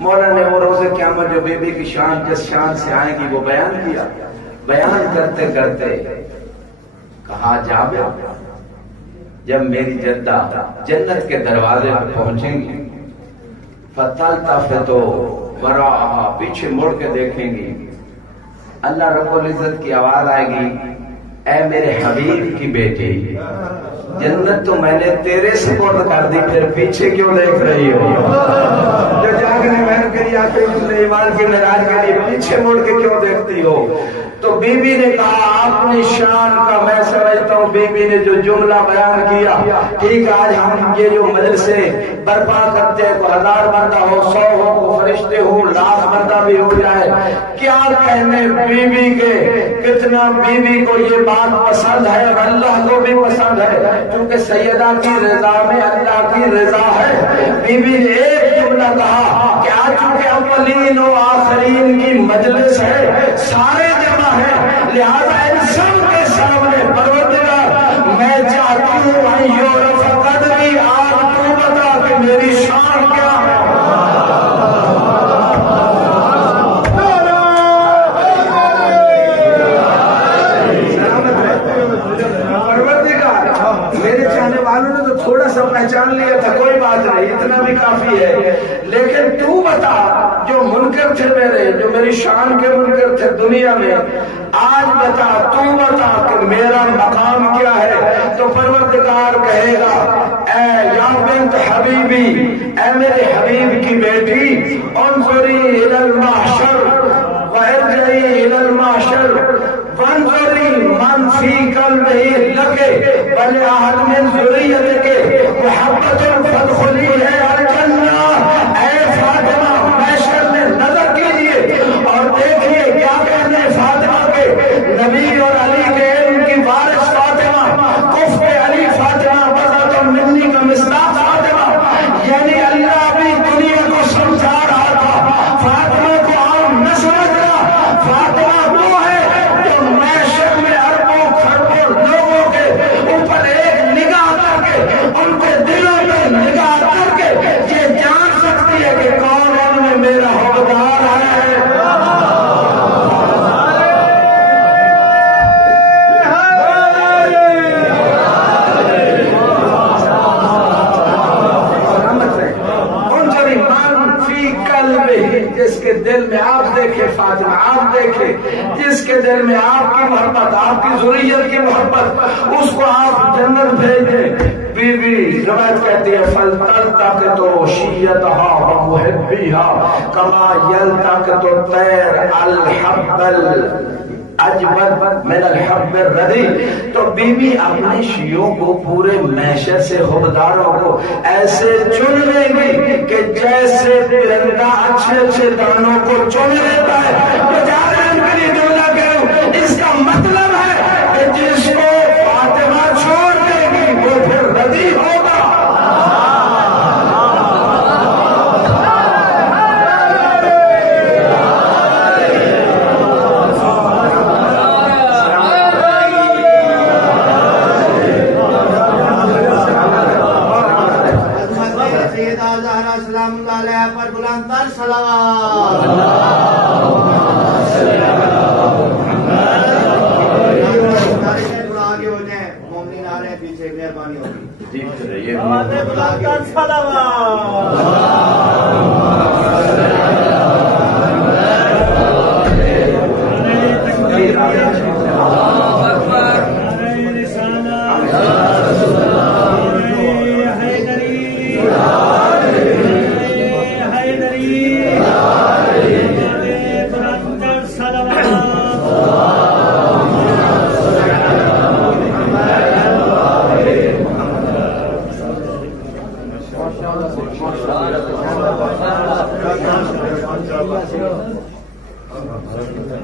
مولا نے وہ روز قیامت جو بی بی کی شان جس شان سے آئے گی وہ بیان کیا. بیان کرتے کرتے کہا جابر جب میری جدہ جنت کے دروازے پہ پہنچیں گی فَتَلْتَفِتُ وَرَاءَهَا پیچھے مڑ کے دیکھیں گی اللہ رب العزت کی آواز آئے گی اے میرے حبیب کی بیٹی جنت تو میں نے تیرے سپرد کر دی پھر پیچھے کیوں دیکھ رہی ہو جو جاگنے محن کری آتے ایمان کی معراج کے لیے پیچھے مڑ کے کیوں دیکھتی ہو. تو بی بی نے کہا اپنی شان کا میں سمجھتا ہوں بی بی نے جو جملہ بیان کیا ٹھیک ہے آج ہم یہ جو مجلسیں برپا کرتے ہیں کو 1000 مردہ ہو 100 ہو کو فرشتے ہو 1,00,000 مردہ بھی ہو جائے کیا کہنے بی بی کے کتنا بی بی کو یہ بات پسند ہے اور اللہ کو بھی پسند ہے کیونکہ سیدہ کی رضا میں اللہ کی رضا ہے. بی بی نے ایک جملہ کہا کہ آج چونکہ اولین و آخرین کی مجلس ہے سارے جمع ہے لہذا ان سب کے سامنے پروردگار میں چاہتی ہوں یورف قدری آج تو بتا کہ میری شان کیا ہے. میرے چاہنے والوں نے تو تھوڑا سا پہچان لیا تھا کوئی بات نہیں اتنا بھی کافی ہے لیکن تو بتا جو منکر تھے میرے جو میری شان کے منکر تھے دنیا میں آج بتا تو بتا کہ میرا مقام کیا ہے. تو پروردگار کہے گا اے یا بنت حبیبی اے میرے حبیب کی بیٹی انظری الی المحشر وارجعی الی المحشر وانظری من فی قلبہ لک ولأحد من ذریتک محبت فادخلی ہے الجنہ. اے فاطمہ محشر میں نظر کیجئے اور دیکھیے کیا کہنے فاطمہ کے نبی اور علی کے ان کی وارث فاطمہ کفر علی فاطمہ بذات منی کا مصداق فاطمہ یعنی اللہ بھی دنیا کو سمجھا رہا تھا فاطمہ کو عام نہ سمجھ رہا. فاطمہ وہ ہے جو محشر میں اربوں خربوں لوگوں کے اوپر ایک نگاہ کر کے ان کے دلوں میں نگاہ کر کے یہ جان سکتی ہے کہ کون ان میں میرا حقدار ہے. جس کے دل میں آپ دیکھیں فاطمہ آپ دیکھیں جس کے دل میں آپ کی محبت آپ کی ذریت کی محبت اس کو آپ جنت بھیج دیں. بی بی روایت کہتی ہے فَلْتَلْتَقِطُ شِيَّتَهَا وَمُحِبِّهَا كَمَا يَلْتَقِطُ الطَّيْرُ الْحَبَّ الْأَجْوَدَ مِنَ الْحَبِّ الرَّدِيِّ. تو بی بی اپنے شیعوں کو پورے محشر سے حقداروں کو ایسے چن لیں گی کہ جیسے پرندہ اچھے اچھے دانوں کو چن لیتا ہے. تو جا رہے ہیں کے لیے جملہ کروں اس کا مطلب ہے کہ جس کو فاطمہ چھوڑ دے گی وہ پھر ردی ہوگا.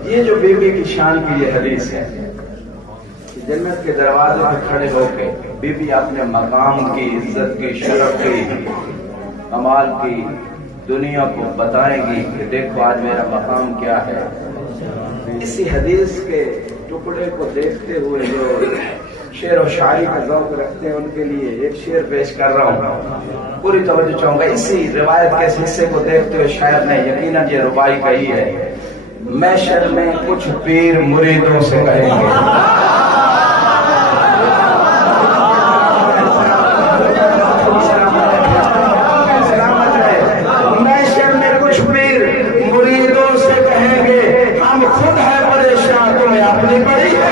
یہ جو بی بی کی شان کی یہ حدیث ہے کہ جنت کے دروازے پہ کھڑے ہو کے بی بی اپنے مقام کی عزت کی شرف کی کمال کی دنیا کو بتائیں گی کہ دیکھو آج میرا مقام کیا ہے. اسی حدیث کے ٹکڑے کو دیکھتے ہوئے جو شعر و شاعری کا ذوق رکھتے ہیں ان کے لیے ایک شعر پیش کر رہا ہوں، پوری توجہ چاہوں گا۔ اسی روایت کے اس حصے کو دیکھتے ہوئے شاعر نے یقیناً یہ ربائی کہی ہے، محشر میں کچھ پیر مریدوں سے کہیں گے، محشر میں کچھ پیر مریدوں سے کہیں گے ہم خود ہے پریشان تمہیں اپنی پڑی ہے۔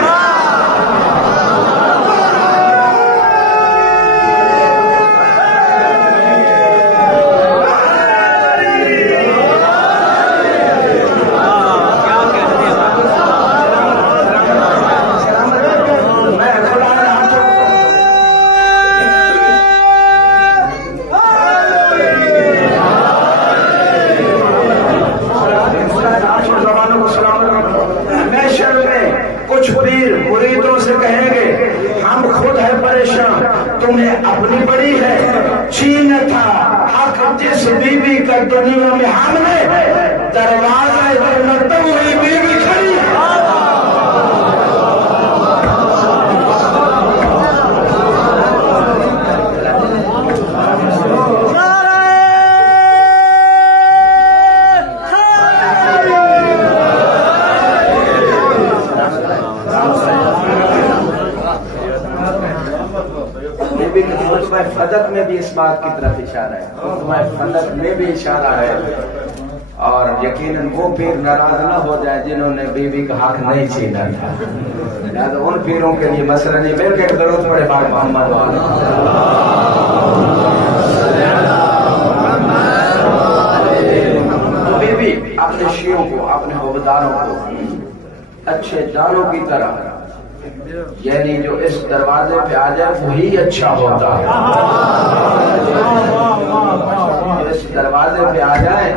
تمہیں اپنی بڑی ہے، چین تھا حق جس بی بی کا دنیا میں ہم نے دروازہ جنت ہوئی بی بی کھڑی ہے۔ فلک میں بھی اس بات کی طرف اشارہ ہے، فلک میں بھی اشارہ ہے، اور یقیناً وہ پیر ناراض نہ ہو جائے جنہوں نے بی بی کا حق نہیں چھینا تھا، لہٰذا ان پیروں کے لیے مسئلہ نہیں، مل کے درود پڑے بار محمد بی بی اپنے شیعوں کو، اپنے عہدیداروں کو اچھے جانوں کی طرح، یعنی جو اس دروازے پہ آ جائے وہی اچھا ہوتا ہے، جو اس دروازے پہ آ جائے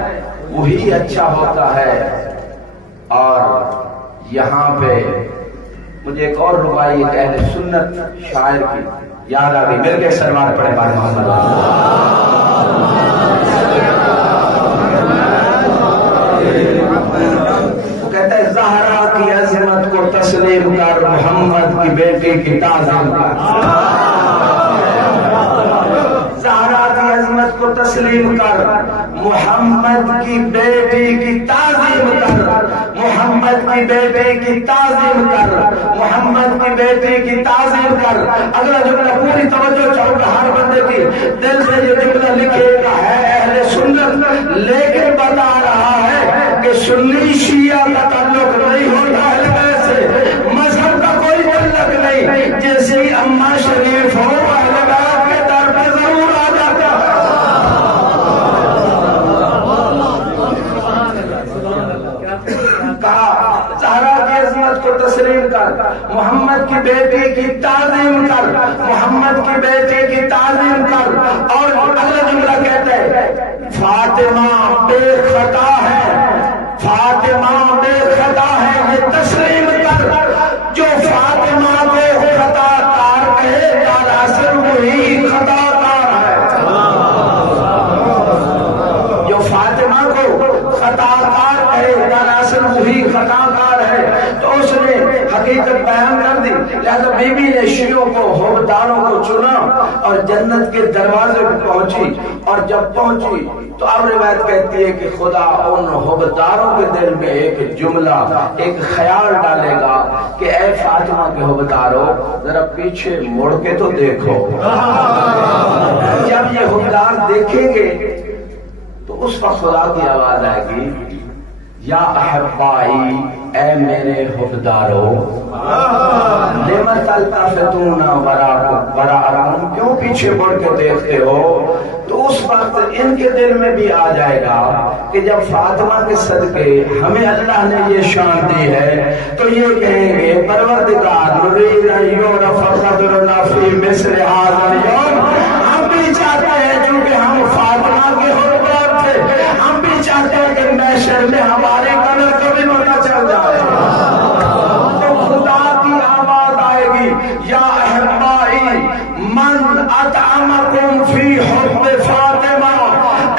وہی اچھا ہوتا ہے۔ اور یہاں پہ مجھے ایک اور ربائی ایک اہل سنت شاعر کی یاد آ گئی، مل کے سلوات پڑھے بار محمد۔ وہ کہتا ہے زہرا کی عظمت کو تسلیم کر، محمد کی بیٹی کی تعظیم کر، زہرا کی عظمت کو تسلیم کر، محمد کی بیٹی کی تعظیم کر، محمد کی بیٹی کی تعظیم کر، محمد کی بیٹی کی تعظیم کر۔ اگلا جملہ پوری توجہ چاہوں گا ہر بندے کی، دل سے یہ جملہ لکھے گا، ہے اہل سنت لیکن بتا رہا ہے کہ سنی شیعہ کا تعلق نہیں ہوتا ہے، سے مذہب کا کوئی تعلق نہیں، جیسے ہی اماں شریف ہو اہل بیت کے در پہ ضرور آ جاتا ہے۔ کہا زہرا کی عظمت کو تسلیم کر، محمد کی بیٹی کی تعظیم کر، محمد کی بیٹی کی تعظیم کر۔ اور اگلا جملہ کہتے ہیں فاطمہ بے خطا ہے، فاطمہ بے خطا ہے، یہ تسلیم کر، جو فاطمہ کو خطا کار کہے دراصل وہی خطا کار ہے، جو فاطمہ کو خطا کار کہے دراصل وہی خطا کار ہے۔ تو اس نے حقیقت بیان کر دی، لہذا بی بی نے شیعوں کو، عہدیداروں کو چنا اور جنت کے دروازے پہ پہنچی، اور جب پہنچی تو اب روایت کہتی ہے کہ خدا ان عہدیداروں کے دل میں ایک جملہ، ایک خیال ڈالے گا کہ اے فاطمہ کے عہدیداروں ذرا پیچھے مڑ کے تو دیکھو۔ جب یہ عہدیدار دیکھیں گے تو اس وقت خدا کی آواز آئے گی، یا احبائی، اے میرے عہدیداروں، لم تلتفتون وراءکم، کیوں پیچھے مڑ کے دیکھتے ہو؟ تو اس وقت ان کے دل میں بھی آ جائے گا کہ جب فاطمہ کے صدقے ہمیں اللہ نے یہ شان دی ہے تو یہ کہیں گے پروردگار نرید ان یعرف قدرنا فی مثل ھذا اليوم، ہم بھی چاہتے ہیں کیونکہ ہم فاطمہ کے حرمت تھے، ہم بھی چاہتے ہیں کہ محشر میں ہمارے قدر کبھی نہ چل جائے۔ تو خدا کی آواز آئے گی، یا احبائی من اطعمکم فی حب فاطمہ،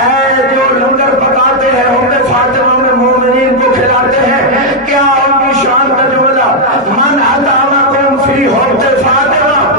اے جو لنگر پکاتے ہیں حب فاطمہ میں مومنین کو کھلاتے ہیں، کیا ان کی شان کا جملہ من اطعمکم فی حب فاطمہ،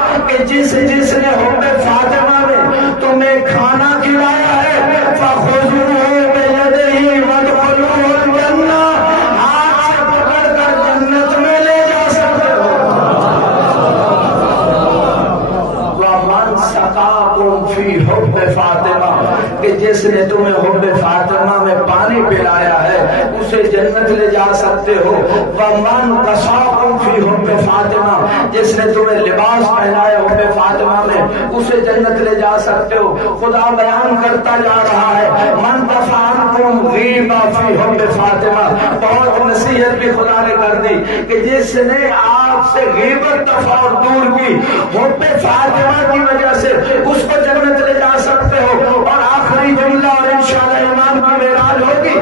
نے تمہیں حب فاطمہ میں پانی پلایا ہے اسے جنت لے جا سکتے ہو. وَمَنْ كَسَاكُمْ فِي حُبِّ فاطمہ جس نے تمہیں لباس پہنایا حب فاطمہ میں اسے جنت لے جا سکتے ہو. خدا بیان کرتا جا رہا ہے من دفع عنکم غیبہ فی حب فاطمہ. بہت نصیحت بھی خدا نے کر دی کہ جس نے آپ سے غیبت دفع اور دور کی حب فاطمہ کی وجہ سے اس کو جنت لے جا سکتے ہو. اور آخری جملہ اور انشاءاللہ امام کی معراج ہوگی.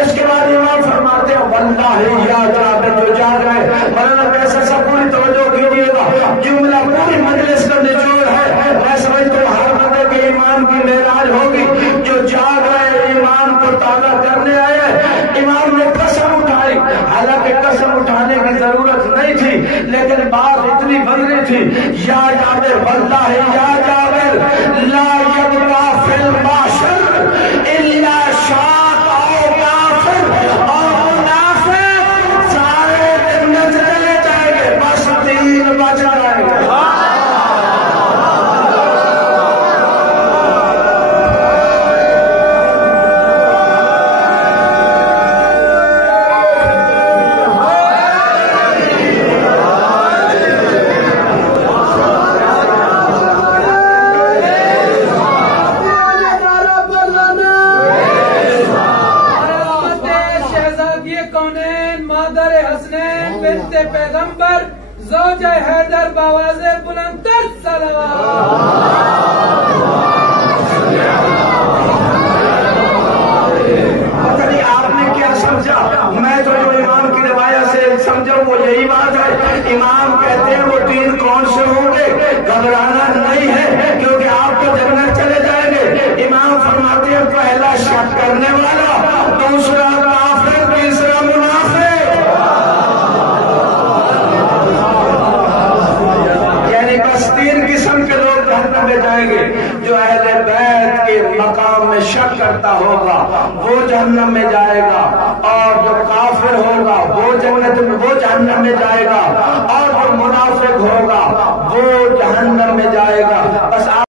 اس کے بعد امام فرماتے ہیں واللہ یا جابر جو جاگ رہے مولانا کیسا سب پوری توجہ کیجیے گا. جملہ پوری مجلس کا نچوڑ ہے. میں سمجھتا ہوں ہر بندے کے ایمان کی معراج ہوگی. جو جاگ رہے ایمان کو تازہ کرنے آئے امام نے قسم اٹھائی. حالانکہ قسم اٹھانے کی ضرورت نہیں تھی لیکن بات اتنی بدلی تھی. یا جابر واللہ یا جابر لا یبقى فی المعشر الا شاق او کافر او منافق. سارے جنت چلے جائیں گے بس 3 بچ جائیں گے. پیغمبر زوجہ حیدر باواز بلندتر صلوات. پتہ نہیں آپ نے کیا سمجھا. میں تو جو امام کی روایت سے سمجھا وہ یہی بات ہے. امام کہتے ہیں وہ 3 کون سے ہوں گے. گھبرانا نہیں ہے کیونکہ آپ تو جنت چلے جائیں گے. امام فرماتے ہیں پہلا شک کرنے والا, دوسرا کافر, تیسرا منافق. بس 3 قسم کے لوگ جہنم میں جائیں گے. جو اہل بیت کے مقام میں شک کرتا ہوگا وہ جہنم میں جائے گا, اور جو کافر ہوگا وہ جہنم میں جائے گا, اور جو منافق ہوگا وہ جہنم میں جائے گا.